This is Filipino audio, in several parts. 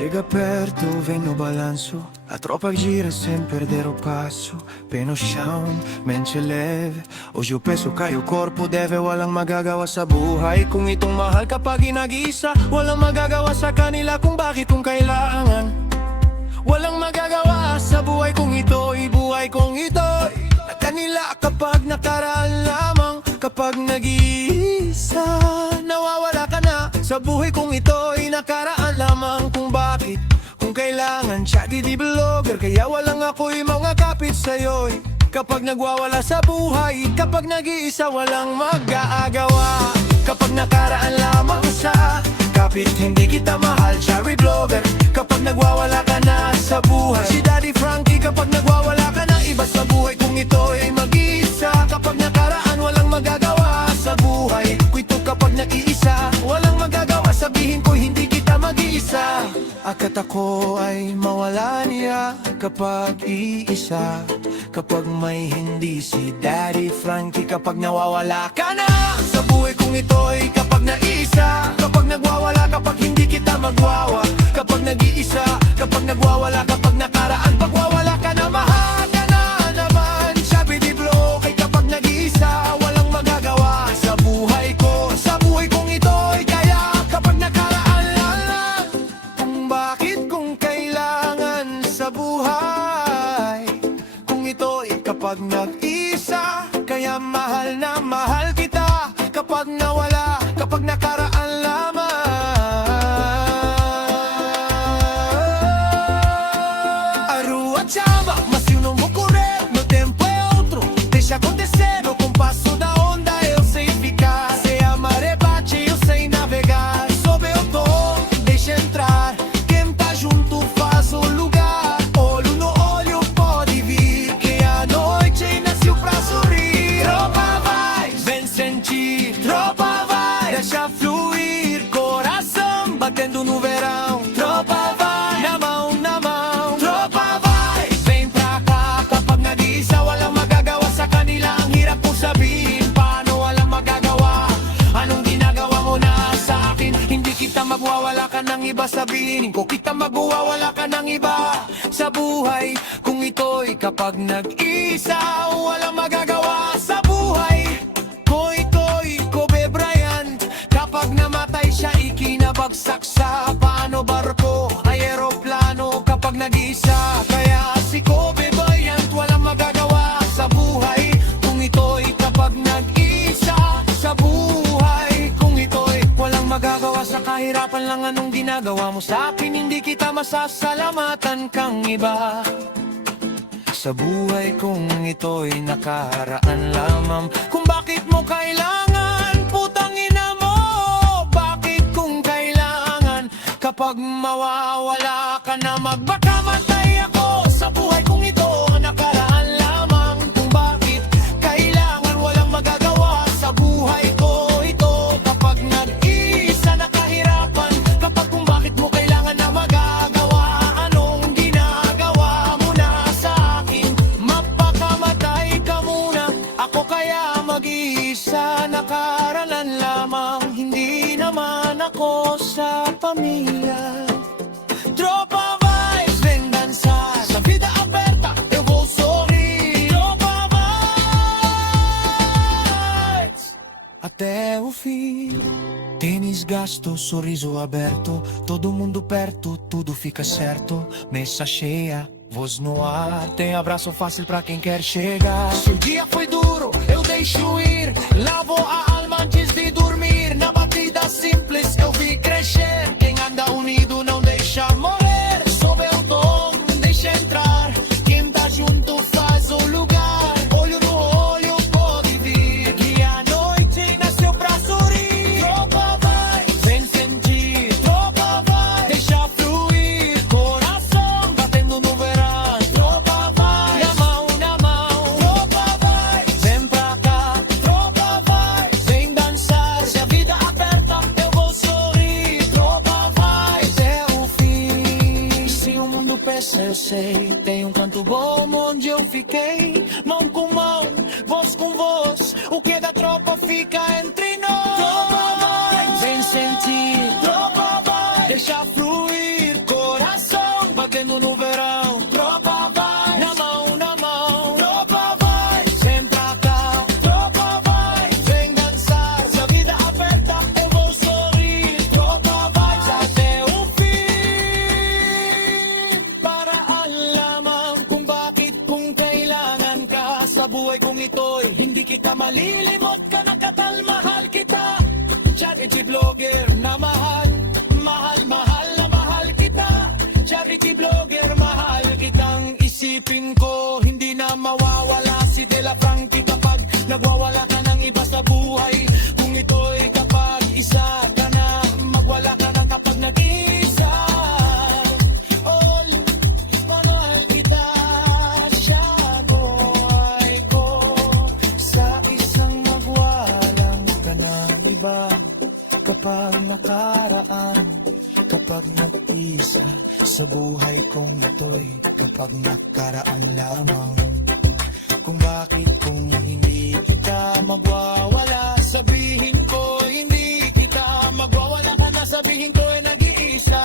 Chega perto, vem no balanço. A tropa gira sem perder o passo. Pé no chão, mente leve. Hoje o peso cai, o corpo deve. Walang magagawa sa buhay kung itong mahal kapag inag-isa. Walang magagawa sa kanila kung bakit kung kailangan. Walang magagawa sa buhay kung ito'y buhay kung ito'y na kanila kapag nakaraan lamang. Kapag nag-iisa, nawawala ka na sa buhay kung ito'y nakaraan lamang. Kung bakit, kung kailangan, chatty di vlogger. Kaya walang ako'y mga kapit sa'yo'y kapag nagwawala sa buhay. Kapag nag-iisa, walang mag-aagawa. Kapag nakaraan lamang sa kapit, hindi kita mahal, cherry vlogger. Kapag nagwawala ka na sa buhay, si Daddy Frankie. Kapag nagwawala ka na iba sa buhay kung ito'y mag-iisa. Kapag nakaraan, walang magagawa sa buhay kung ito kapag nag-iisa. Walang magagawa, sabihin ko hindi kita mag-iisa. Akit ako ay mawala niya kapag iisa. Kapag may hindi si Daddy Frankie. Kapag nawawala ka na sa buhay kung ito'y kapag nag-iisa. Kapag nagwawala, kapag hindi kita magwawa. Kapag nag-iisa, kapag nagwawala, kapag nakaraan. Pagwawala ka na, mahal ka na naman. Sabi di bro, kay kapag nag-iisa, walang magagawa sa buhay ko. Sa buhay kong ito'y kaya kapag nakaraan lang. Kung bakit, kung kailangan sa buhay kung ito'y kapag nag-isa. Kaya mahal na mahal kita kapag nawala, kapag nakaraan lamang. Arua chama, mas si no vou correr, meu tempo é outro. Deixa acontecer, no compasso da onda eu sei ficar. Se a maré bate, eu sei navegar. Sobe eu tô, deixa entrar. Quem tá junto faz o lugar. Olho no olho pode vir, que a noite nasceu pra sorrir. Tropa vai, vem sentir. Tropa vai, deixa fluir. Coração batendo no verão. Tropa vai, na mão, na mão. Tropa vai, vem pra cá. Kapag nag-iisa, walang magagawa sa kanila. Ang hirap kong sabihin, paano walang magagawa? Anong ginagawa mo na sa akin? Hindi kita magwawala ka ng iba, sabihin ko kita magwawala ka ng iba sa buhay kung ito'y kapag nag-isa. Walang magagawa sa buhay ko ito'y Kobe Bryant. Kapag namatay siya, ikinabagsak sa paano barko ay eroplano kapag nag-iisa. Kaya si Kobe Bryant walang magagawa sa buhay kung ito'y kapag nag-iisa. Sa buhay kung ito'y walang magagawa sa kahirapan lang. Anong ginagawa mo sa akin? Hindi kita masasalamatan kang iba sa buhay kung ito'y nakaraan lamang. Kung bakit mo kailangan, putang ina mo. Bakit kung kailangan, kapag mawawala ka na, magbakamatay ako sa buhay kung ito nakaraan lamang. Kung bakit kailangan, walang magagawa sa buhay ko ito kapag nag-isa na kahirapan. Kapag kung bakit mo kailangan na magagawa, anong ginagawa mo na sa akin? Mapakamatay ka muna, ako kaya mag-iisa. Nakaralan lamang, hindi naman ako sa pamilya. Tropa vibes, vem dançar. Sa vida aberta, eu vou sorrir. Tropa vibes, até o fim. Tênis gasto, sorriso aberto. Todo mundo perto, tudo fica certo. Mesa cheia, voz no ar. Tem abraço fácil pra quem quer chegar. Se o dia foi duro, eu deixo ir. Lavo a alma antes de dormir. Na batida simples eu vi crescer. Quem anda unido não deixa morrer. Sobe o tom, deixa entrar. Quem tá junto faz o lugar. Olho no olho pode vir, que a noite nasceu pra sorrir. Tropa vai, vem sentir. Tropa vai, deixa fluir. Coração batendo no verão. Tropa vai, na mão, na mão. Tropa vai, vem pra cá. Tropa vai, vem dançar. Se a vida aperta, eu vou sorrir. Tropa vai, até o fim. Se o mundo peça, eu sei. Tem um canto bom onde eu fiquei. Mão com mão, voz com voz. O que é da tropa fica entre nós. Tropa vai, vem sentir. Tropa vai, deixa fluir. Coração kailangan ka sa buhay kong ito'y hindi kita malilimot ka na katal, mahal kita. Charity vlogger na mahal, mahal, mahal na mahal kita. Charity vlogger, mahal kitang isipin ko. Hindi na mawawala si De La Frankie kapag nagwawala ka ng iba sa buhay. Kung ito'y kapag isa ka na, magwala ka ng kapag nag-isa. All, mahal kita, siya buhay ko. Sa isang magwalang ka ng iba. Kapag nakaraan, kapag nag-isa sa buhay kong ito'y kapag nakaraan lamang. Kung bakit kung hindi kita magwawala, sabihin ko hindi kita magwawala ka na, sabihin ko ay nag-iisa.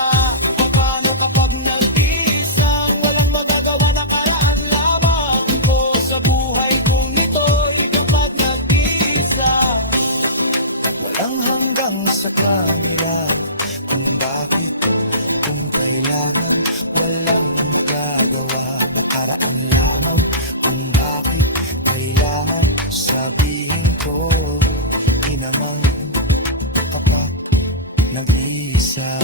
Paano kapag nag-isang walang magagawa, nakaraan lamang ko sa buhay kong ito'y kapag nag-isa. Walang hanggang sa kanila kung bakit, kung kailangan, walang magagawa, nakaraan lamang. Kung bakit, kailangan, sabihin ko, di naman kapag nag-isa.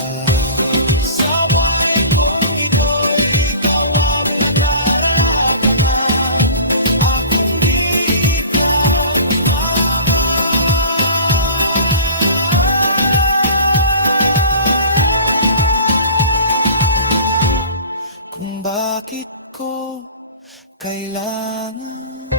Sa buhay kong ito'y ikaw ang nagkarapan. Ako hindi ka kung bakit ko kailangan